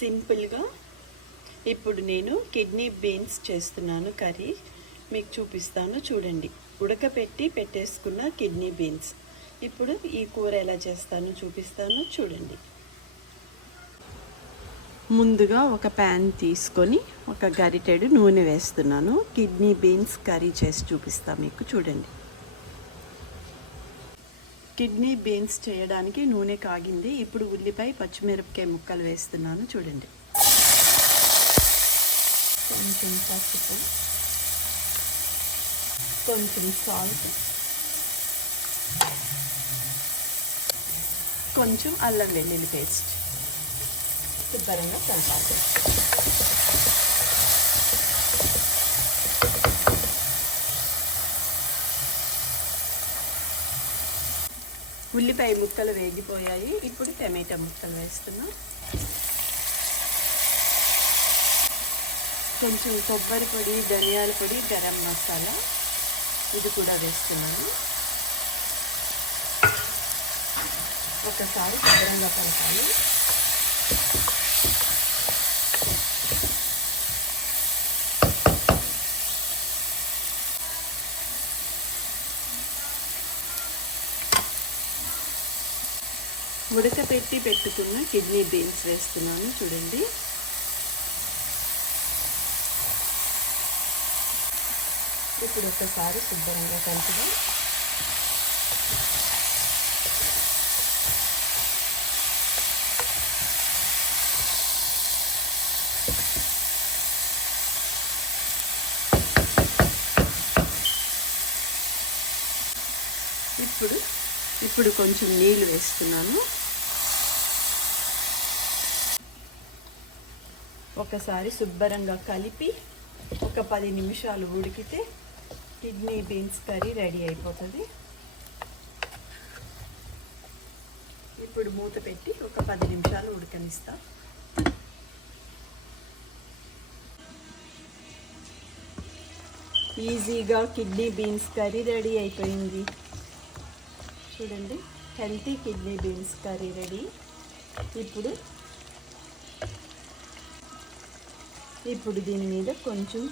సింపుల్గా ఇప్పుడు నేను కిడ్నీ బీన్స్ చేస్తున్నాను కర్రీ. మీకు చూపిస్తాను చూడండి. ఉడకపెట్టి పెట్టేసుకున్న కిడ్నీ బీన్స్. ఇప్పుడు ఈ కూర ఎలా చేస్తానో చూపిస్తాను చూడండి. ముందుగా ఒక ప్యాన్ తీసుకొని ఒక గరిటెడు నూనె వేస్తున్నాను. కిడ్నీ బీన్స్ కర్రీ చేసి చూపిస్తాను మీకు చూడండి. కిడ్నీ బీన్స్ చేయడానికి నూనె కాగింది. ఇప్పుడు ఉల్లిపాయ పచ్చిమిరపకాయ ముక్కలు వేస్తున్నాను చూడండి. కొంచెం పసుపు, కొంచెం సాల్ట్, కొంచెం అల్లం వెల్లుల్లి పేస్ట్ శుభ్రంగా కలపాలి. ఉల్లిపాయ ముక్కలు వేగిపోయాయి. ఇప్పుడు టమాటా ముక్కలు వేస్తున్నాం. కొంచెం కొబ్బరి పొడి, ధనియాల పొడి, గరం మసాలా ఇది కూడా వేస్తున్నాను. ఒకసారి శుభ్రంగా కలపాలి. ఉడకపెట్టి పెట్టుకున్న కిడ్నీ బీన్స్ వేస్తున్నాను చూడండి. ఇప్పుడు ఒకసారి శుభ్రంగా కలుపుదాం. ఇప్పుడు కొంచెం నీళ్ళు వేస్తున్నాను. ఒకసారి శుభ్రంగా కలిపి ఒక 10 నిమిషాలు ఉడికితే కిడ్నీ బీన్స్ కర్రీ రెడీ అయిపోతుంది. ఇప్పుడు మూత పెట్టి ఒక 10 నిమిషాలు ఉడకనిస్తా. ఈజీగా కిడ్నీ బీన్స్ కర్రీ రెడీ అయిపోయింది చూడండి. Healthy kidney beans curry ready. ఇప్పుడు దీని మీద కొంచెం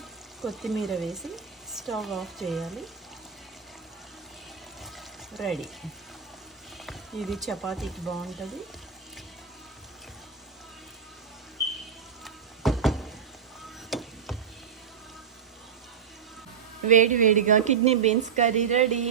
కొత్తిమీర వేసి స్టవ్ ఆఫ్ చేయాలి. రెడీ. ఇది చపాతీకి బాగుంటుంది. వేడి వేడిగా కిడ్నీ బీన్స్ కర్రీ రెడీ.